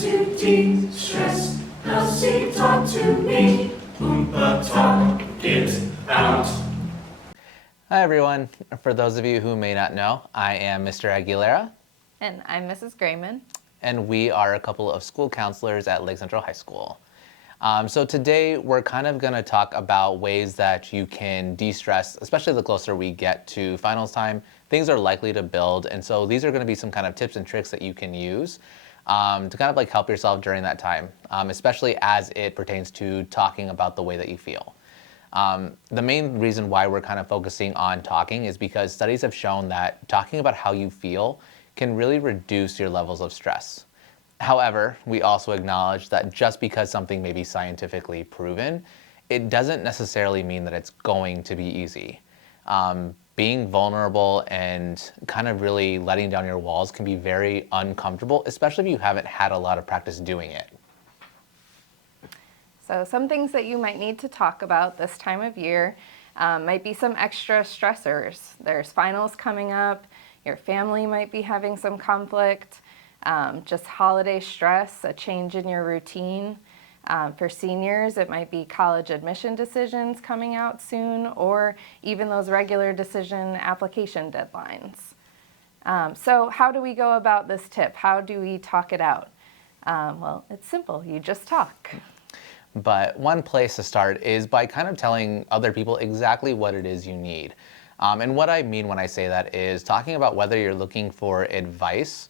to de-stress. Elsie, talk to me. Oompa, talk it out. Hi everyone. For those of you who may not know, I am Mr. Aguilera. And I'm Mrs. Grayman. And we are a couple of school counselors at Lake Central High School. So today we're kind of going to talk about ways that you can de-stress, especially the closer we get to finals time. Things are likely to build, and so these are going to be some kind of tips and tricks that you can use to kind of like help yourself during that time, especially as it pertains to talking about the way that you feel. The main reason why we're kind of focusing on talking is because studies have shown that talking about how you feel can really reduce your levels of stress. However, we also acknowledge that just because something may be scientifically proven, it doesn't necessarily mean that it's going to be easy. Being vulnerable and kind of really letting down your walls can be very uncomfortable, especially if you haven't had a lot of practice doing it. So some things that you might need to talk about this time of year might be some extra stressors. There's finals coming up, your family might be having some conflict, just holiday stress, a change in your routine. For seniors, it might be college admission decisions coming out soon, or even those regular decision application deadlines. So how do we go about this tip? How do we talk it out? Well, it's simple. You just talk. But one place to start is by kind of telling other people exactly what it is you need. And what I mean when I say that is talking about whether you're looking for advice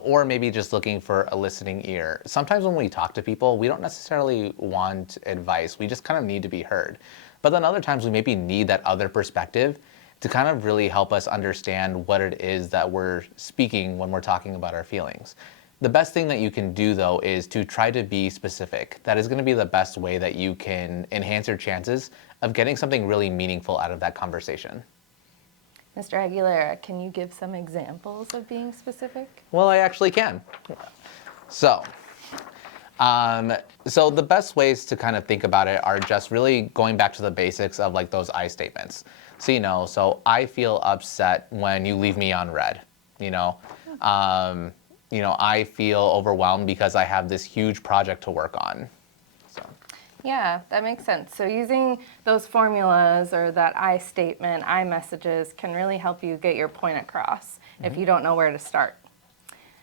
or maybe just looking for a listening ear. Sometimes when we talk to people, we don't necessarily want advice. We just kind of need to be heard. But then other times we maybe need that other perspective to kind of really help us understand what it is that we're speaking when we're talking about our feelings. The best thing that you can do, though, is to try to be specific. That is going to be the best way that you can enhance your chances of getting something really meaningful out of that conversation. Mr. Aguilera, can you give some examples of being specific? Well, I actually can. So the best ways to kind of think about it are just really going back to the basics of like those I statements. So, so I feel upset when you leave me on red, I feel overwhelmed because I have this huge project to work on. Yeah, that makes sense. So using those formulas or that I statement, I messages can really help you get your point across if you don't know where to start.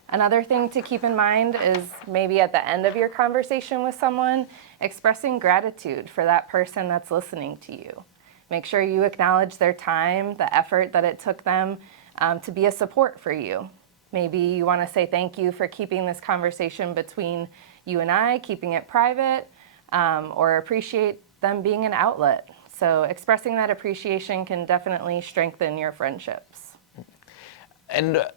Another thing to keep in mind is maybe at the end of your conversation with someone, expressing gratitude for that person that's listening to you. Make sure you acknowledge their time, the effort that it took them to be a support for you. Maybe you want to say thank you for keeping this conversation between you and I, keeping it private, or appreciate them being an outlet. So expressing that appreciation can definitely strengthen your friendships. And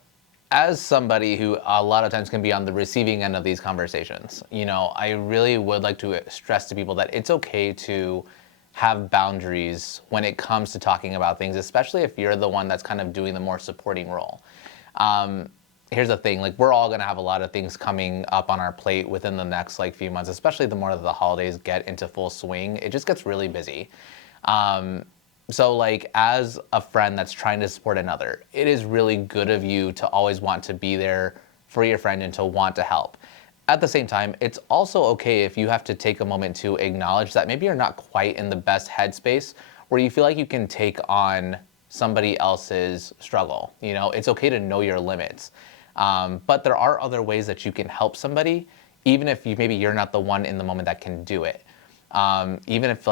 as somebody who a lot of times can be on the receiving end of these conversations, I really would like to stress to people that it's okay to have boundaries when it comes to talking about things, especially if you're the one that's kind of doing the more supporting role. Here's the thing, we're all going to have a lot of things coming up on our plate within the next few months, especially the more that the holidays get into full swing. It just gets really busy. So as a friend that's trying to support another, it is really good of you to always want to be there for your friend and to want to help. At the same time, it's also okay if you have to take a moment to acknowledge that maybe you're not quite in the best headspace where you feel like you can take on somebody else's struggle. It's okay to know your limits. But there are other ways that you can help somebody, even if maybe you're not the one in the moment that can do it. Even if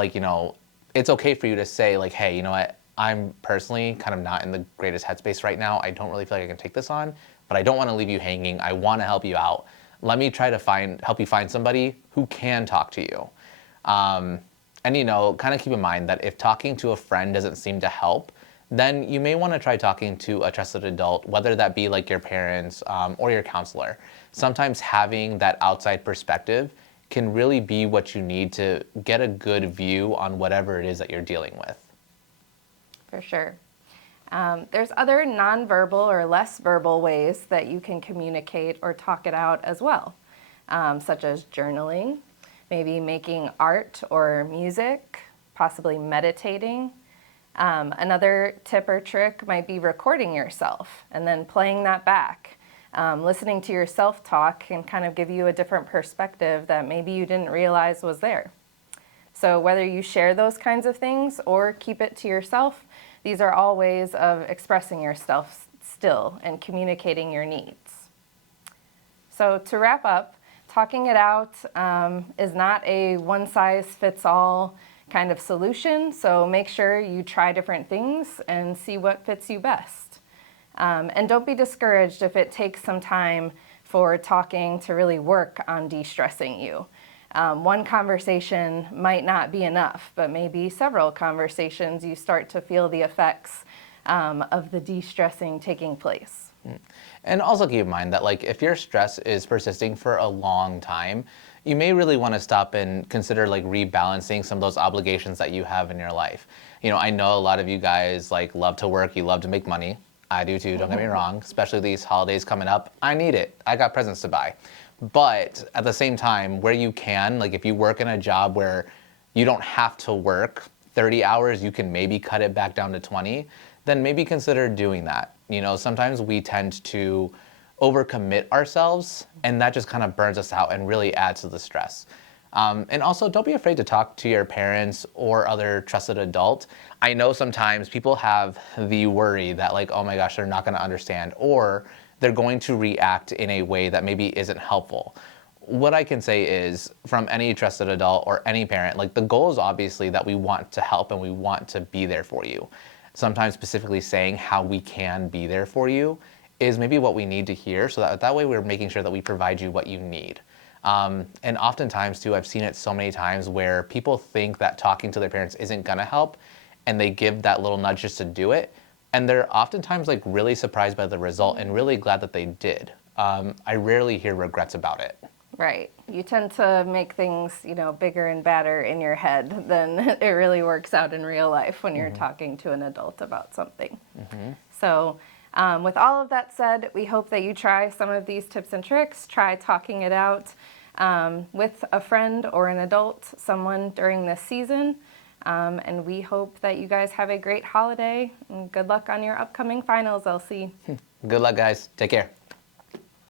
it's okay for you to say hey, you know what, I'm personally kind of not in the greatest headspace right now. I don't really feel like I can take this on, but I don't want to leave you hanging. I want to help you out. Let me try to help you find somebody who can talk to you. And kind of keep in mind that if talking to a friend doesn't seem to help, then you may want to try talking to a trusted adult, whether that be your parents or your counselor. Sometimes having that outside perspective can really be what you need to get a good view on whatever it is that you're dealing with. For sure. There's other nonverbal or less verbal ways that you can communicate or talk it out as well, such as journaling, maybe making art or music, possibly meditating. Another tip or trick might be recording yourself and then playing that back. Listening to your self-talk can kind of give you a different perspective that maybe you didn't realize was there. So whether you share those kinds of things or keep it to yourself, these are all ways of expressing yourself still and communicating your needs. So to wrap up, talking it out is not a one-size-fits-all kind of solution, so make sure you try different things and see what fits you best. And don't be discouraged if it takes some time for talking to really work on de-stressing you. One conversation might not be enough, but maybe several conversations you start to feel the effects of the de-stressing taking place. And also keep in mind that like if your stress is persisting for a long time, you may really want to stop and consider like rebalancing some of those obligations that you have in your life. You know, I know a lot of you guys like love to work, you love to make money. I do too, don't get me wrong, especially these holidays coming up. I need it. I got presents to buy. But at the same time, where you can, like if you work in a job where you don't have to work 30 hours, you can maybe cut it back down to 20, then maybe consider doing that. You know, sometimes we tend to overcommit ourselves, and that just kind of burns us out and really adds to the stress. And also, don't be afraid to talk to your parents or other trusted adult. I know sometimes people have the worry that like, oh my gosh, they're not going to understand, or they're going to react in a way that maybe isn't helpful. What I can say is, from any trusted adult or any parent, like the goal is obviously that we want to help and we want to be there for you. Sometimes specifically saying how we can be there for you is maybe what we need to hear, so that way we're making sure that we provide you what you need. And oftentimes too, I've seen it so many times where people think that talking to their parents isn't gonna help, and they give that little nudge just to do it, and they're oftentimes like really surprised by the result and really glad that they did. I rarely hear regrets about it. Right. You tend to make things, you know, bigger and badder in your head than it really works out in real life when you're talking to an adult about something. So with all of that said, we hope that you try some of these tips and tricks. Try talking it out with a friend or an adult, someone during this season. And we hope that you guys have a great holiday. And good luck on your upcoming finals, Elsie. Good luck, guys. Take care.